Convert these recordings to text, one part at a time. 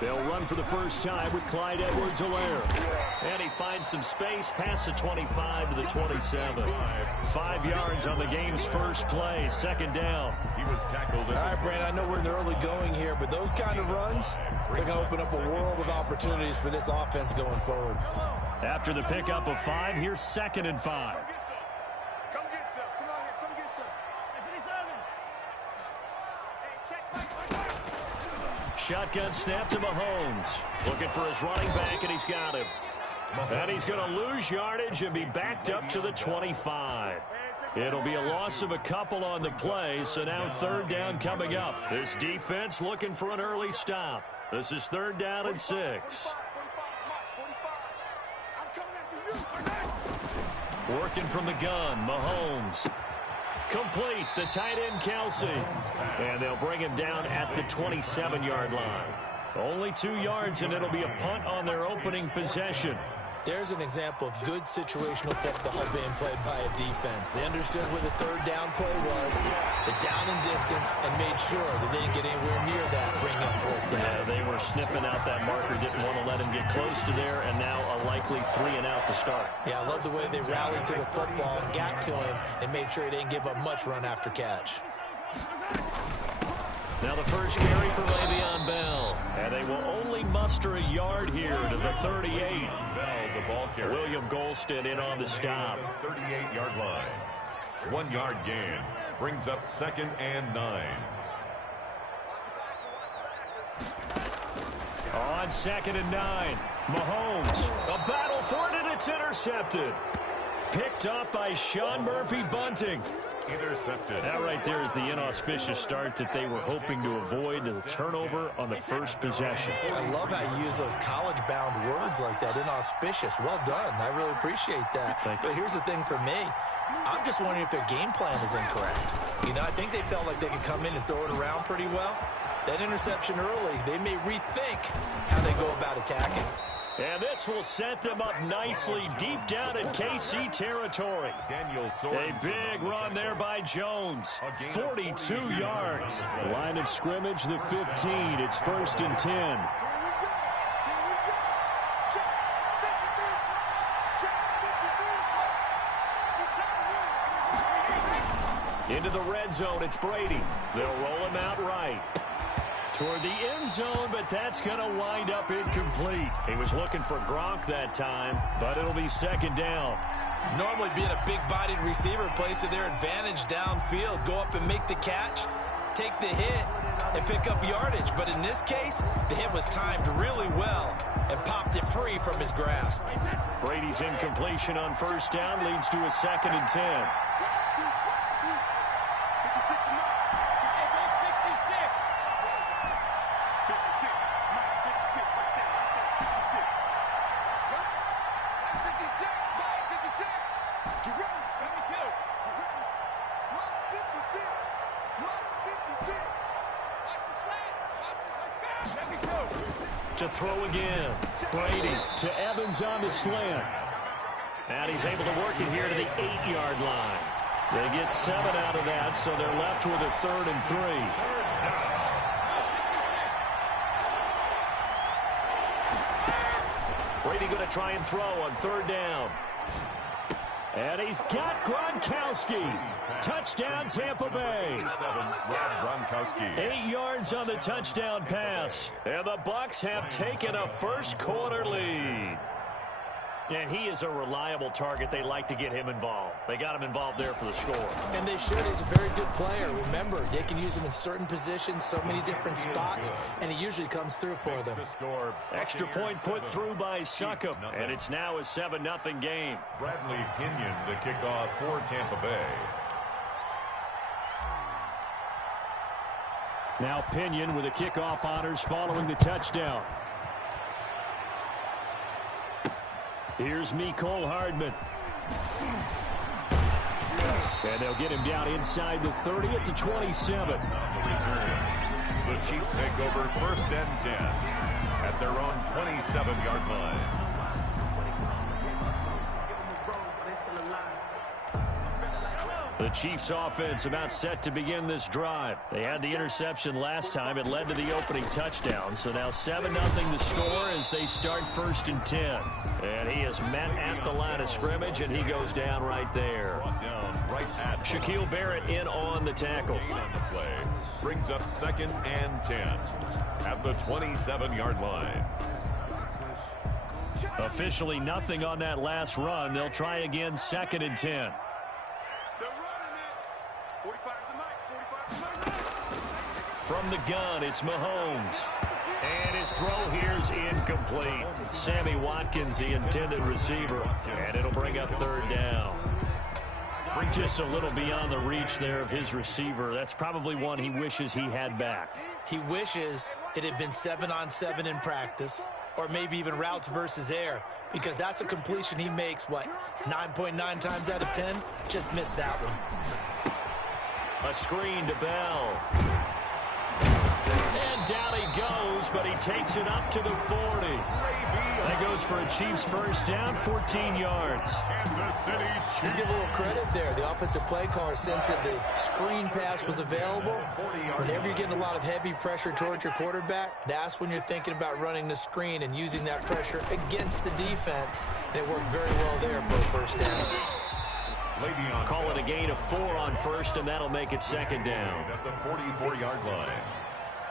They'll run for the first time with Clyde Edwards-Helaire. And he finds some space past the 25 to the 27. 5 yards on the game's first play, second down. He was tackled. All right, Brandon, I know we're in the early going here, but those kind of runs, they're going to open up a world of opportunities for this offense going forward. After the pickup of 5, here's 2nd and 5. Shotgun snap to Mahomes. Looking for his running back, and he's got him. And he's going to lose yardage and be backed up to the 25. It'll be a loss of a couple on the play, so now 3rd down coming up. This defense looking for an early stop. This is 3rd down and 6. Working from the gun, Mahomes. Complete, the tight end, Kelsey. And they'll bring him down at the 27-yard line. Only 2 yards, and it'll be a punt on their opening possession. There's an example of good situational football being played by a defense. They understood where the 3rd down play was, the down and distance, and made sure that they didn't get anywhere near that, bring up 4th down. Yeah, they were sniffing out that marker, didn't want to let him get close to there, and now a likely 3 and out to start. Yeah, I love the way they rallied to the football and got to him and made sure he didn't give up much run after catch. Now the first carry for Le'Veon Bell. And they will only muster a yard here to the 38. Bell, the ball carrier. William Golston in on the stop. 38-yard line. 1 yard gain. Brings up 2nd and 9. On 2nd and 9. Mahomes. A battle for it, and it's intercepted. Picked up by Sean Murphy-Bunting. Intercepted. That right there is the inauspicious start that they were hoping to avoid, the turnover on the first possession. I love how you use those college-bound words like that, inauspicious. Well done. I really appreciate that. But here's the thing for me. I'm just wondering if their game plan is incorrect. You know, I think they felt like they could come in and throw it around pretty well. That interception early, they may rethink how they go about attacking. And this will set them up nicely deep down in KC territory. A big run there by Jones. 42 yards. Line of scrimmage, the 15. It's 1st and 10. Into the red zone, it's Brady. They'll roll him out right. Toward the end zone, but that's going to wind up incomplete. He was looking for Gronk that time, but it'll be 2nd down. Normally being a big-bodied receiver plays to their advantage downfield. Go up and make the catch, take the hit, and pick up yardage. But in this case, the hit was timed really well and popped it free from his grasp. Brady's incompletion on 1st down leads to a 2nd and 10. To throw again. Brady to Evans on the slant. And he's able to work it here to the 8-yard line. They get 7 out of that, so they're left with a 3rd and 3. Brady going to try and throw on 3rd down. And he's got Gronkowski. Touchdown, Tampa Bay. 8 yards on the touchdown pass. And the Bucs have taken a first-quarter lead. And he is a reliable target. They like to get him involved. They got him involved there for the score. And they should. He's a very good player. Remember, they can use him in certain positions, so many different spots, and he usually comes through for them. Extra point put through by Succop, and it's now a 7-0 game. Bradley Pinion, the kickoff for Tampa Bay. Now Pinion with the kickoff honors following the touchdown. Here's Mecole Hardman. And they'll get him down inside the 30 at the 27. The Chiefs take over 1st and 10 at their own 27-yard line. The Chiefs offense about set to begin this drive. They had the interception last time. It led to the opening touchdown. So now 7-0 the score as they start 1st and 10. And he is met at the line of scrimmage, and he goes down right there. Shaquille Barrett in on the tackle. Brings up 2nd and 10 at the 27-yard line. Officially nothing on that last run. They'll try again 2nd and 10. From the gun, it's Mahomes. And his throw here's incomplete. Sammy Watkins, the intended receiver. And it'll bring up 3rd down. Just a little beyond the reach there of his receiver. That's probably one he wishes he had back. He wishes it had been 7-on-7 in practice, or maybe even routes versus air, because that's a completion he makes, 9.9 times out of 10? Just missed that one. A screen to Bell. And down he goes, but he takes it up to the 40. That goes for a Chiefs 1st down, 14 yards. Let's give a little credit there. The offensive play caller sensed that the screen pass was available. Whenever you're getting a lot of heavy pressure towards your quarterback, that's when you're thinking about running the screen and using that pressure against the defense. And it worked very well there for a 1st down. Call it a gain of 4 on 1st, and that'll make it 2nd down. At the 44-yard line.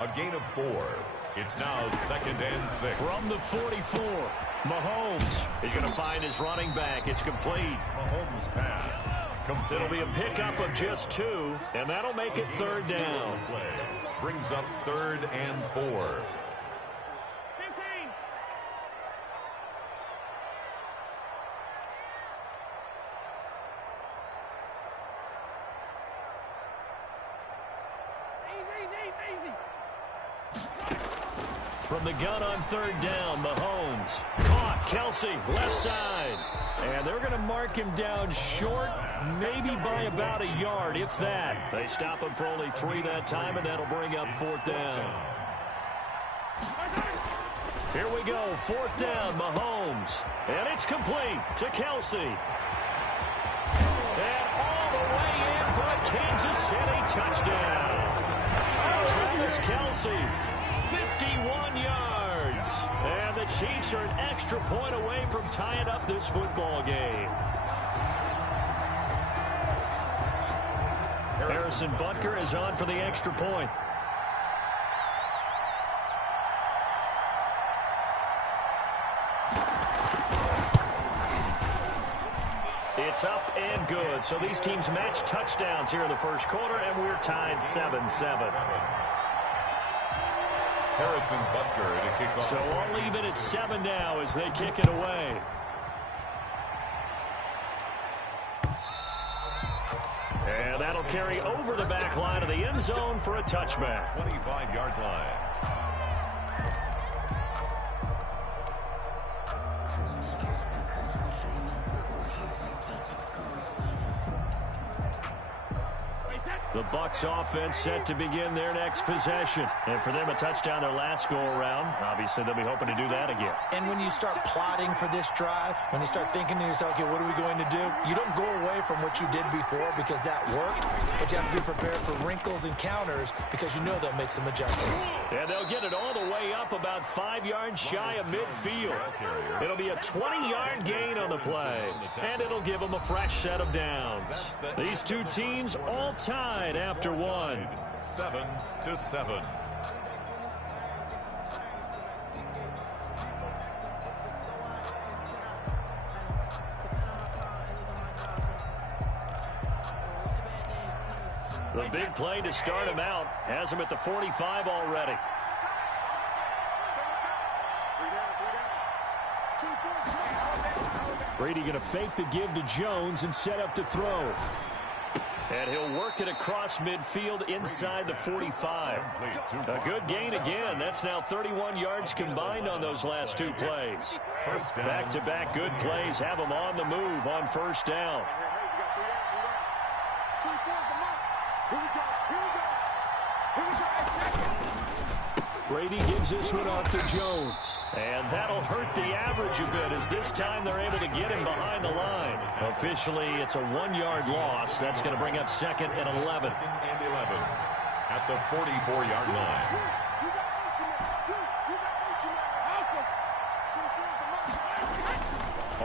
A gain of 4. It's now 2nd and 6. From the 44, Mahomes is going to find his running back. It's complete. Mahomes pass. It'll be a pickup of just 2, and that'll make it 3rd down. Brings up 3rd and 4. From the gun on 3rd down, Mahomes. Caught, Kelsey, left side. And they're going to mark him down short, maybe by about a yard, if that. They stop him for only 3 that time, and that'll bring up 4th down. Here we go, 4th down, Mahomes. And it's complete to Kelsey. And all the way in for a Kansas City touchdown. Travis Kelsey. 51 yards. And the Chiefs are an extra point away from tying up this football game. Harrison Butker is on for the extra point. It's up and good. So these teams match touchdowns here in the 1st quarter, and we're tied 7-7. Harrison Butker to kick off. So I'll leave it at 7 now as they kick it away. And that'll carry over the back line of the end zone for a touchback. 25-yard line. The Bucs offense set to begin their next possession. And for them, a touchdown their last go-around. Obviously, they'll be hoping to do that again. And when you start plotting for this drive, when you start thinking to yourself, okay, what are we going to do? You don't go away from what you did before because that worked, but you have to be prepared for wrinkles and counters because you know they'll make some adjustments. And they'll get it all the way up about 5 yards shy of midfield. It'll be a 20-yard gain on the play, and it'll give them a fresh set of downs. These two teams all tied after 1. 7-7. The big play to start him out has him at the 45 already. Brady going to fake the give to Jones and set up to throw. And he'll work it across midfield inside the 45. A good gain again. That's now 31 yards combined on those last 2 plays. Back-to-back good plays have them on the move on 1st down. Brady gives this one off to Jones. And that'll hurt the average a bit as this time they're able to get him behind the line. Officially, it's a 1-yard loss. That's going to bring up 2nd and 11. 2nd and 11 at the 44-yard line.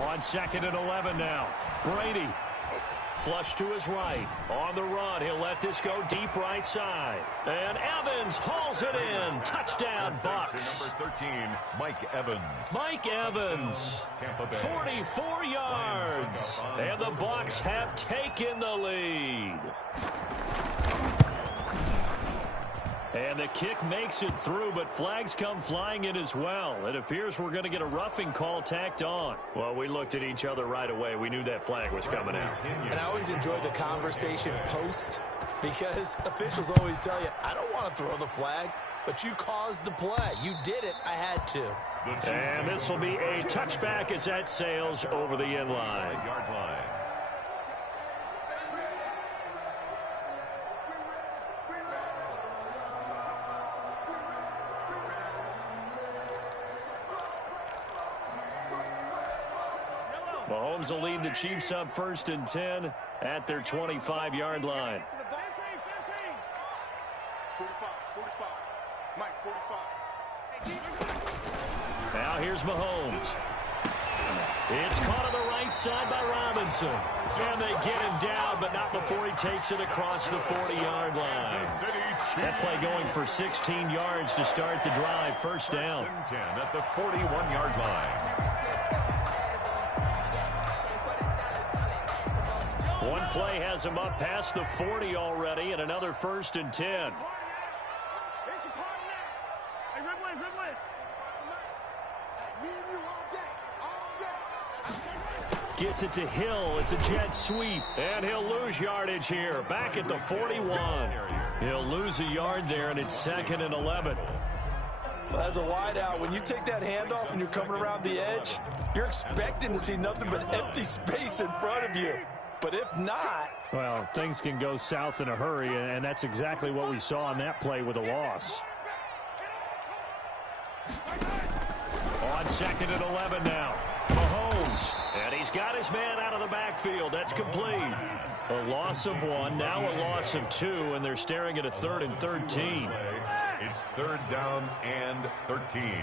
On 2nd and 11 now. Brady. Flush to his right. On the run. He'll let this go deep right side. And Evans hauls it in. Touchdown, Bucks. Number 13, Mike Evans. Mike Evans. 44 yards. And the Bucks have taken the lead. And the kick makes it through, but flags come flying in as well. It appears we're going to get a roughing call tacked on. Well, we looked at each other right away. We knew that flag was coming out. And I always enjoy the conversation post because officials always tell you, I don't want to throw the flag, but you caused the play. You did it. I had to. And this will be a touchback as that sails over the end line. Yard line. Mahomes will lead the Chiefs up 1st and 10 at their 25-yard line. Now here's Mahomes. It's caught on the right side by Robinson. And they get him down, but not before he takes it across the 40-yard line. That play going for 16 yards to start the drive. 1st down. 10 at the 41-yard line. One play has him up past the 40 already, and another 1st and 10. Gets it to Hill. It's a jet sweep, and he'll lose yardage here. Back at the 41. He'll lose a yard there, and it's 2nd and 11. Well, as a wideout, when you take that handoff and you're coming around the edge, you're expecting to see nothing but empty space in front of you. But if not... Well, things can go south in a hurry, and that's exactly what we saw on that play with a loss. On 2nd and 11 now. Mahomes. And he's got his man out of the backfield. That's complete. A loss of 1, now a loss of 2, and they're staring at a 3rd and 13. It's 3rd down and 13.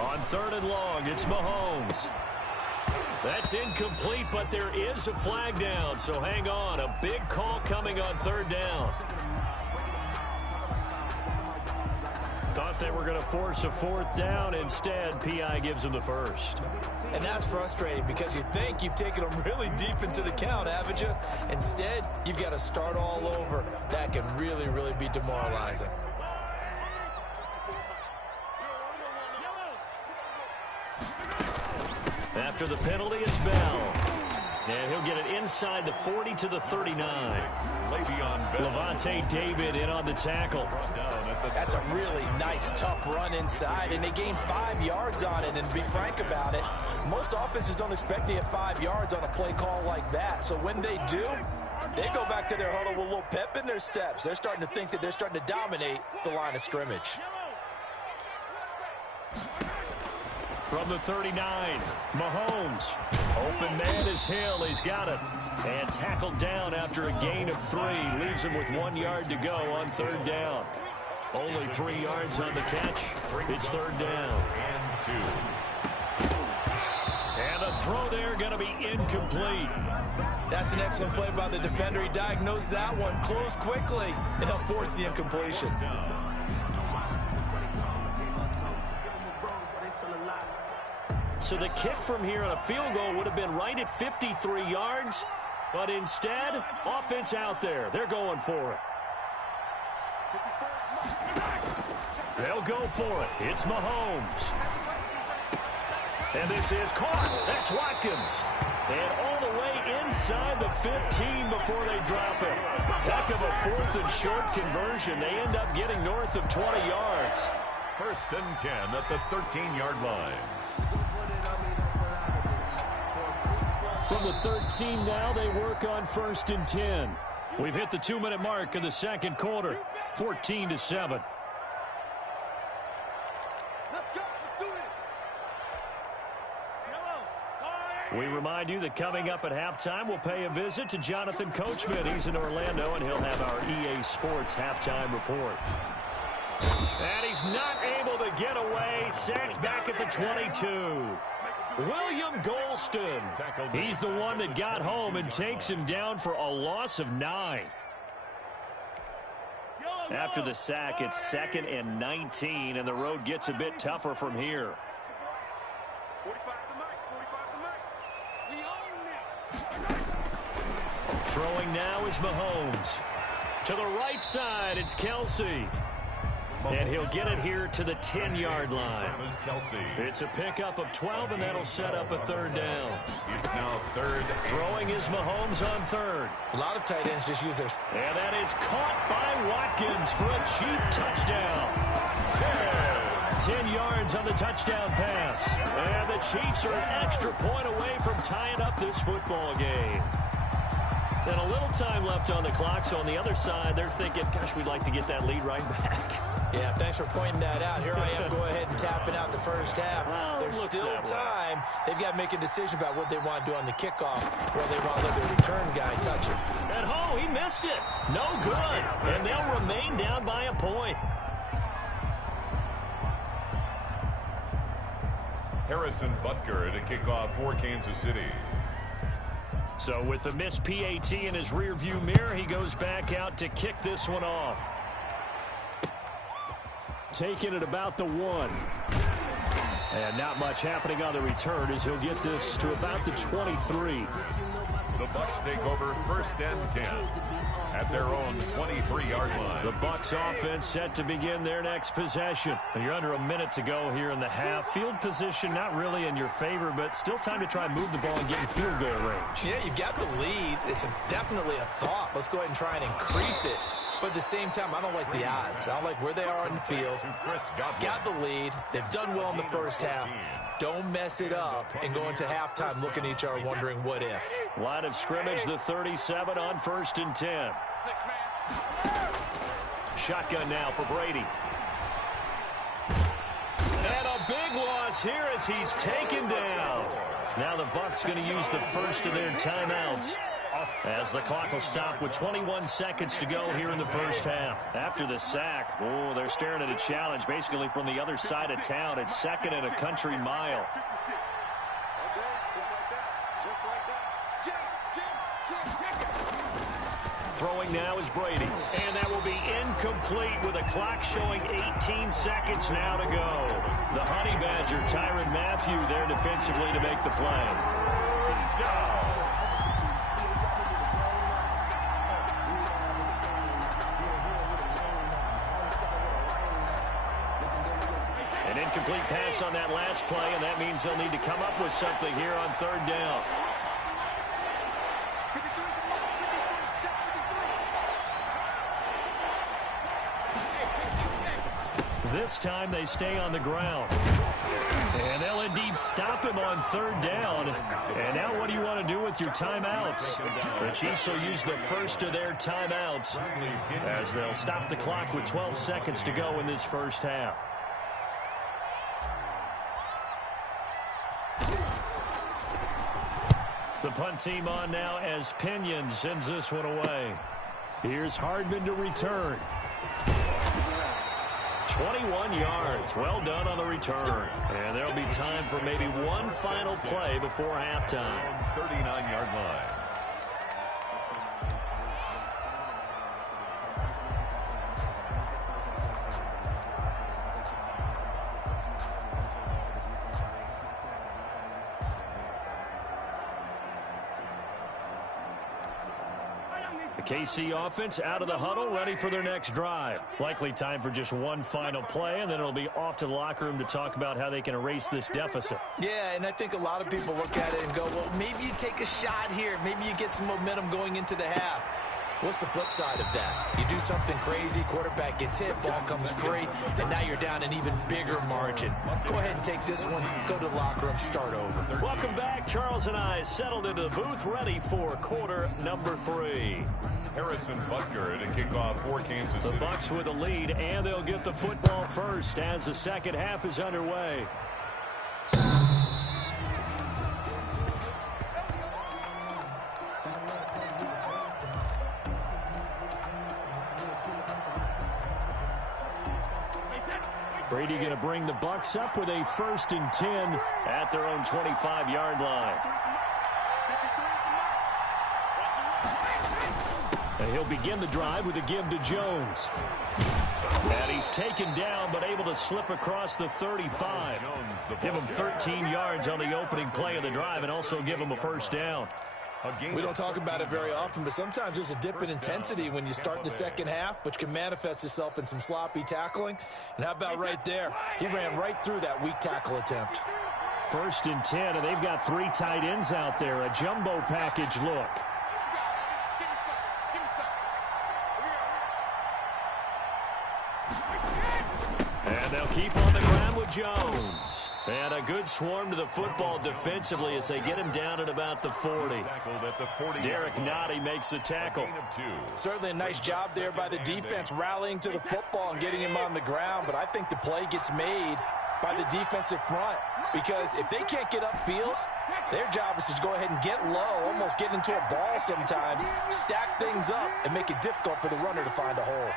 On 3rd and long, it's Mahomes. That's incomplete, but there is a flag down, so hang on. A big call coming on 3rd down. Thought they were going to force a 4th down. Instead, P.I. gives them the 1st. And that's frustrating because you think you've taken them really deep into the count, haven't you? Instead, you've got to start all over. That can really, really be demoralizing. After the penalty, it's Bell. And he'll get it inside the 40 to the 39. Levante David in on the tackle. That's a really nice, tough run inside, and they gained 5 yards on it. And to be frank about it, most offenses don't expect to get 5 yards on a play call like that. So when they do, they go back to their huddle with a little pep in their steps. They're starting to think that they're starting to dominate the line of scrimmage. From the 39, Mahomes. Open man is Hill. He's got it. And tackled down after a gain of 3. Leaves him with 1 yard to go on 3rd down. Only 3 yards on the catch. It's 3rd down. And 2. And the throw there going to be incomplete. That's an excellent play by the defender. He diagnosed that one, closed quickly, and helped force the incompletion. So the kick from here on a field goal would have been right at 53 yards. But instead, offense out there. They're going for it. They'll go for it. It's Mahomes. And this is caught. That's Watkins. And all the way inside the 15 before they drop it. Heck of a 4th and short conversion. They end up getting north of 20 yards. first and 10 at the 13-yard line. From the 13 now, they work on first and 10. We've hit the 2-minute mark of the second quarter, 14-7. We remind you that coming up at halftime, we'll pay a visit to Jonathan Coachman. He's in Orlando, and he'll have our EA Sports halftime report. And he's not able to get away. Sacked back at the 22. William Golston. He's the one that got home and takes him down for a loss of 9. After the sack, it's 2nd and 19, and the road gets a bit tougher from here. Throwing now is Mahomes. To the right side, it's Kelsey. And he'll get it here to the 10-yard line. It's a pickup of 12, and that'll set up a third down. It's now third. Throwing is Mahomes on third. A lot of tight ends just use their... And that is caught by Watkins for a Chief touchdown. 10 yards on the touchdown pass. And the Chiefs are an extra point away from tying up this football game. And a little time left on the clock, so on the other side, they're thinking, gosh, we'd like to get that lead right back. Yeah, thanks for pointing that out. Here I am, go ahead and tapping out the first half. Well, there's still time. They've got to make a decision about what they want to do on the kickoff, or they want to let their return guy touch it. And he missed it. No good. And they'll remain down by a point. Harrison Butker to kick off for Kansas City. So with the missed PAT in his rearview mirror, he goes back out to kick this one off. Taking it about the 1. And not much happening on the return as he'll get this to about the 23. The Bucs take over first and 10 at their own 23-yard line. The Bucs offense set to begin their next possession. And you're under a minute to go here in the half. Field position not really in your favor, but still time to try and move the ball and get in field goal range. Yeah, you've got the lead. It's definitely a thought. Let's go ahead and try and increase it. But at the same time, I don't like the odds. I don't like where they are on the field. Got the lead. They've done well in the first half. Don't mess it up and go into halftime looking at each other wondering what if. Line of scrimmage, the 37 on first and 10. Shotgun now for Brady. And a big loss here as he's taken down. Now the Bucs going to use the first of their timeouts, as the clock will stop with 21 seconds to go here in the first half. After the sack, they're staring at a challenge basically from the other side of town. It's 2nd and a country mile. Throwing now is Brady. And that will be incomplete with a clock showing 18 seconds now to go. The Honey Badger, Tyrann Mathieu, there defensively to make the play. Incomplete pass on that last play, and that means they'll need to come up with something here on third down. This time they stay on the ground. And they'll indeed stop him on third down. And now what do you want to do with your timeouts? The Chiefs will use the first of their timeouts as they'll stop the clock with 12 seconds to go in this first half. The punt team on now as Pinion sends this one away. Here's Hardman to return. 21 yards. Well done on the return. And there'll be time for maybe one final play before halftime. 39-yard line. KC offense out of the huddle, ready for their next drive. Likely time for just one final play, and then it'll be off to the locker room to talk about how they can erase this deficit. Yeah, and I think a lot of people look at it and go, well, maybe you take a shot here. Maybe you get some momentum going into the half. What's the flip side of that? You do something crazy, quarterback gets hit, ball comes free, and now you're down an even bigger margin. Go ahead and take this one, go to the locker room, start over. Welcome back. Charles and I settled into the booth, ready for quarter number 3. Harrison Butker to kick off for Kansas City. The Bucs with a lead, and they'll get the football first as the second half is underway. Brady going to bring the Bucs up with a 1st and 10 at their own 25-yard line. And he'll begin the drive with a give to Jones. And he's taken down but able to slip across the 35. Give him 13 yards on the opening play of the drive and also give him a 1st down. We don't talk about it very often, but sometimes there's a dip in intensity when you start the second half, which can manifest itself in some sloppy tackling. And how about right there? He ran right through that weak tackle attempt. 1st and 10, and they've got 3 tight ends out there. A jumbo package look. And they'll keep on the ground with Jones. And a good swarm to the football defensively as they get him down at about the 40. Derek Nottie makes the tackle. Certainly a nice job there by the defense rallying to the football and getting him on the ground, but I think the play gets made by the defensive front because if they can't get upfield, their job is to go ahead and get low, almost get into a ball sometimes, stack things up, and make it difficult for the runner to find a hole.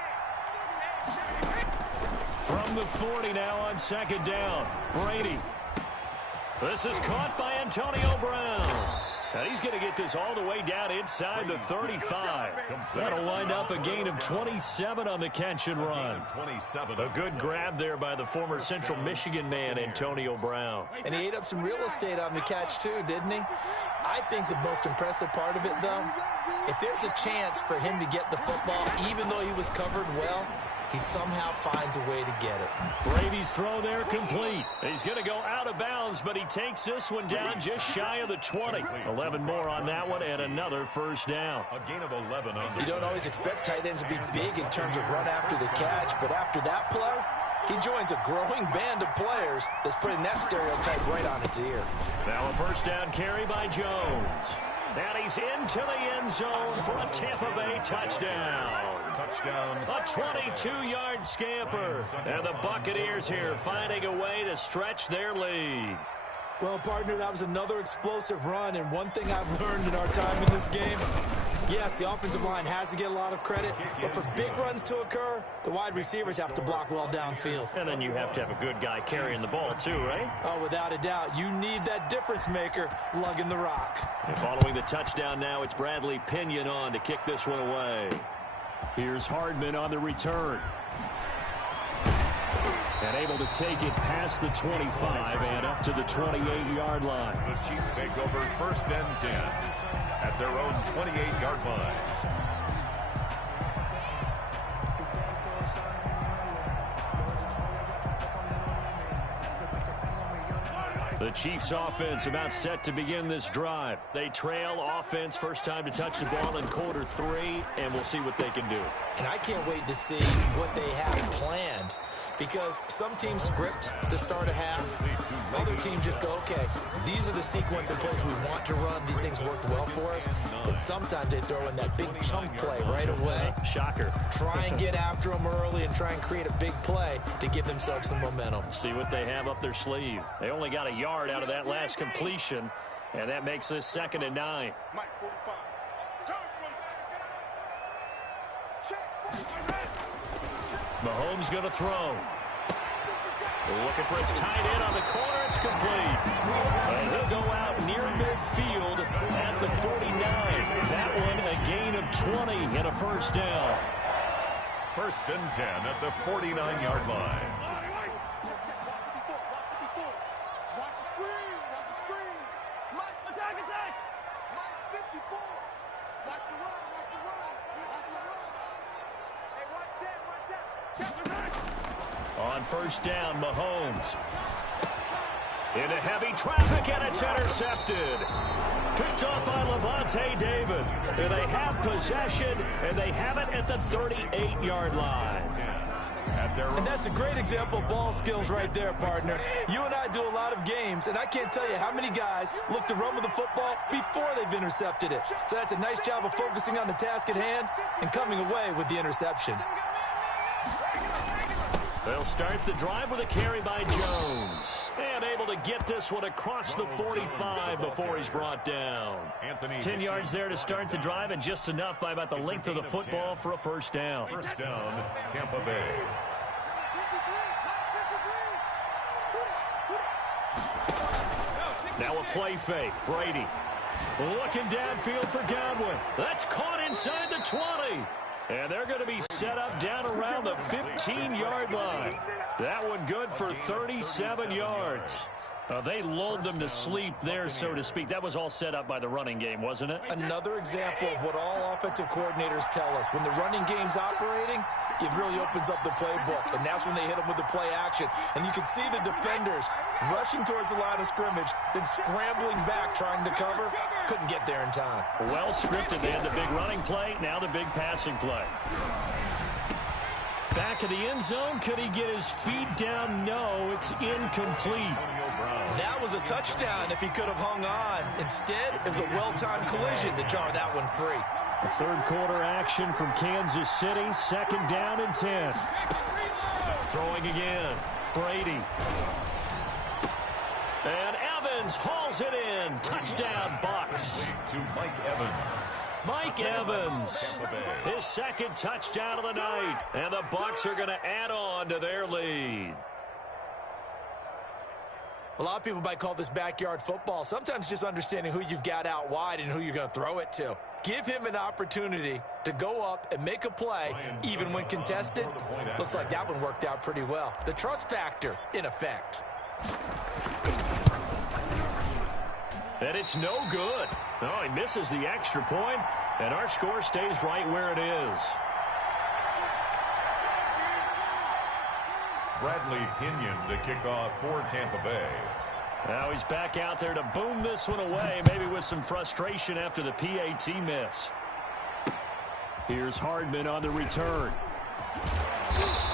From the 40 now on 2nd down. Brady. This is caught by Antonio Brown. And he's going to get this all the way down inside the 35. That'll wind up a gain of 27 on the catch and run. A good grab there by the former Central Michigan man, Antonio Brown. And he ate up some real estate on the catch too, didn't he? I think the most impressive part of it, though, if there's a chance for him to get the football, even though he was covered well, he somehow finds a way to get it. Brady's throw there complete. He's going to go out of bounds, but he takes this one down just shy of the 20. 11 more on that one and another 1st down. A gain of 11 on the You don't always expect tight ends to be big in terms of run after the catch, but after that play, he joins a growing band of players that's putting that stereotype right on its ear. Now a 1st down carry by Jones. And he's into the end zone for a Tampa Bay touchdown. A 22-yard scamper. And the Buccaneers here finding a way to stretch their lead. Well, partner, that was another explosive run, and one thing I've learned in our time in this game, yes, the offensive line has to get a lot of credit, but for big runs to occur, the wide receivers have to block well downfield. And then you have to have a good guy carrying the ball too, right? Oh, without a doubt. You need that difference maker lugging the rock. And following the touchdown now, it's Bradley Pinion on to kick this one away. Here's Hardman on the return. And able to take it past the 25 and up to the 28-yard line. The Chiefs take over 1st and 10 at their own 28-yard line. The Chiefs offense about set to begin this drive. They trail offense, first time to touch the ball in quarter 3, and we'll see what they can do. And I can't wait to see what they have planned. Because some teams script to start a half. Other teams just go, okay, these are the sequence of plays we want to run. These things worked well for us. And sometimes they throw in that big chunk play right away. Shocker. Try and get after them early and try and create a big play to give themselves some momentum. See what they have up their sleeve. They only got a yard out of that last completion, and that makes this 2nd and 9. Mahomes going to throw. Looking for his tight end on the corner. It's complete. And he'll go out near midfield at the 49. That one a gain of 20 and a 1st down. 1st and 10 at the 49-yard line. On 1st down, Mahomes. Into heavy traffic, and it's intercepted. Picked off by Levante David. And they have possession, and they have it at the 38-yard line. And that's a great example of ball skills right there, partner. You and I do a lot of games, and I can't tell you how many guys look to run with the football before they've intercepted it. So that's a nice job of focusing on the task at hand and coming away with the interception. They'll start the drive with a carry by Jones. And able to get this one across the 45 before he's brought down. 10 yards there to start the drive, and just enough by about the length of the football for a first down. First down, Tampa Bay. Now a play fake. Brady looking downfield for Godwin. That's caught inside the 20. And they're going to be set up down around the 15-yard line. That one good for 37 yards. They lulled them to sleep there, so to speak. That was all set up by the running game, wasn't it? Another example of what all offensive coordinators tell us. When the running game's operating, it really opens up the playbook. And that's when they hit them with the play action. And you can see the defenders rushing towards the line of scrimmage, then scrambling back trying to cover. Couldn't get there in time. Well scripted. They had the big running play, now the big passing play. Back of the end zone. Could he get his feet down? No, it's incomplete. That was a touchdown if he could have hung on. Instead, it was a well-timed collision to jar that one free. The third quarter action from Kansas City. Second down and 10. Throwing again. Brady. And Evans hauls it in. Touchdown, Bucs. To Mike Evans. Mike Evans, his second touchdown of the night, and the Bucs are going to add on to their lead. A lot of people might call this backyard football. Sometimes just understanding who you've got out wide and who you're going to throw it to. Give him an opportunity to go up and make a play, even when contested. Looks like that one worked out pretty well. The trust factor in effect. And it's no good. Oh, he misses the extra point, and our score stays right where it is. Bradley Pinion to kick off for Tampa Bay. Now he's back out there to boom this one away, maybe with some frustration after the PAT miss. Here's Hardman on the return.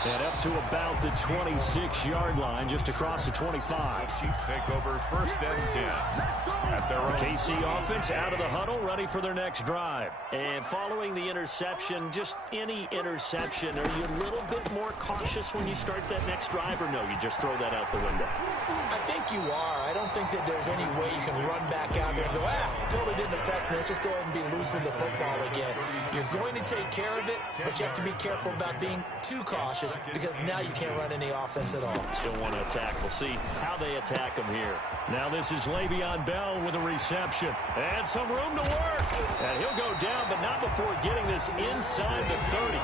And up to about the 26-yard line, just across the 25. The Chiefs take over first and 10. At their own KC offense out of the huddle, ready for their next drive. And following the interception, just any interception, are you a little bit more cautious when you start that next drive, or no, you just throw that out the window? I think you are. I don't think that there's any way you can run back out there and go, totally didn't affect me. Let's just go ahead and be loose with the football again. You're going to take care of it, but you have to be careful about being too cautious, because now you can't run any offense at all. Still want to attack. We'll see how they attack him here. Now this is Le'Veon Bell with a reception. And some room to work. And he'll go down, but not before getting this inside the 30.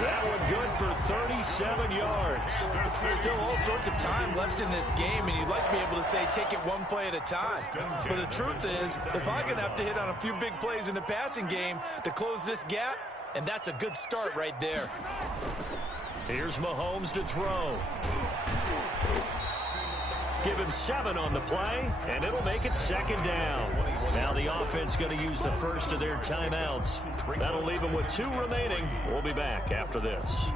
That one good for 37 yards. Still all sorts of time left in this game, and you'd like to be able to say take it one play at a time. But the truth is, they're probably going to have to hit on a few big plays in the passing game to close this gap, and that's a good start right there. Here's Mahomes to throw. Give him 7 on the play, and it'll make it second down. Now the offense going to use the first of their timeouts. That'll leave them with 2 remaining. We'll be back after this.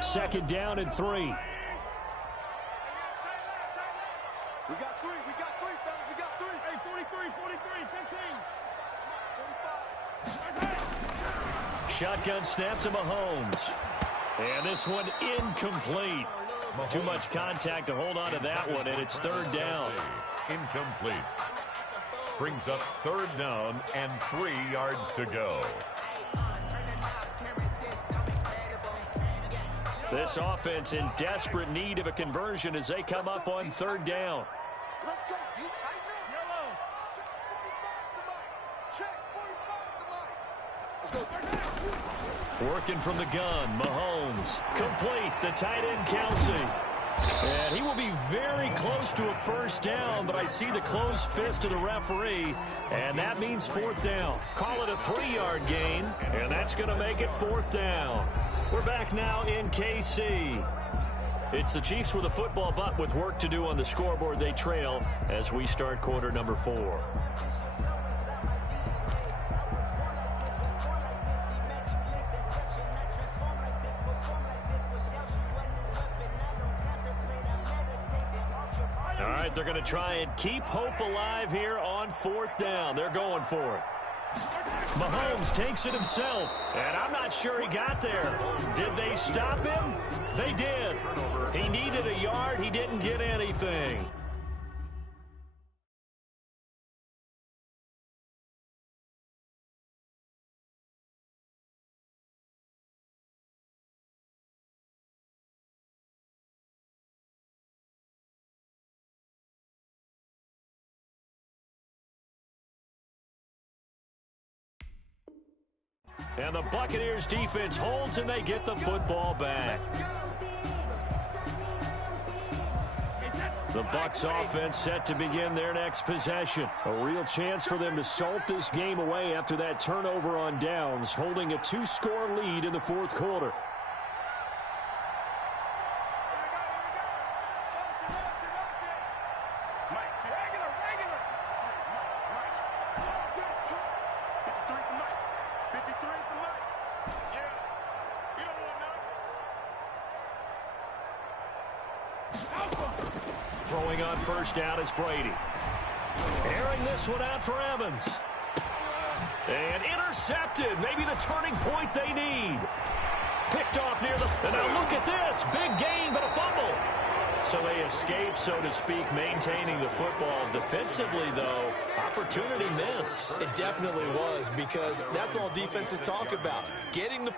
Second down and 3. We got 3, fellas. We got 3. Hey, 43, 15. 45. Shotgun snap to Mahomes. And this one incomplete. Too much contact to hold on to that one, and it's third down. Incomplete. Brings up third down and 3 yards to go. This offense in desperate need of a conversion as they come up on third down. Let's go. You tighten up. Yellow. Check 45 to Mike. Let's go. Working from the gun, Mahomes. Complete, the tight end, Kelsey. And he will be very close to a first down, but I see the closed fist of the referee, and that means fourth down. Call it a 3-yard gain, and that's going to make it fourth down. We're back now in KC. It's the Chiefs with a football, but with work to do on the scoreboard, they trail as we start quarter number 4. All right, they're going to try and keep hope alive here on 4th down. They're going for it. Mahomes takes it himself, and I'm not sure he got there. Did they stop him? They did. He needed a yard. He didn't get anything. And the Buccaneers defense holds, and they get the football back. The Bucs offense set to begin their next possession. A real chance for them to salt this game away after that turnover on downs, holding a 2-score lead in the 4th quarter. Throwing on 1st down is Brady. Airing this one out for Evans. And intercepted. Maybe the turning point they need. Picked off near the... And now look at this. Big gain, but a fumble. So they escape, so to speak, maintaining the football. Defensively, though, opportunity miss. It definitely was, because that's all defenses talk about. Getting the...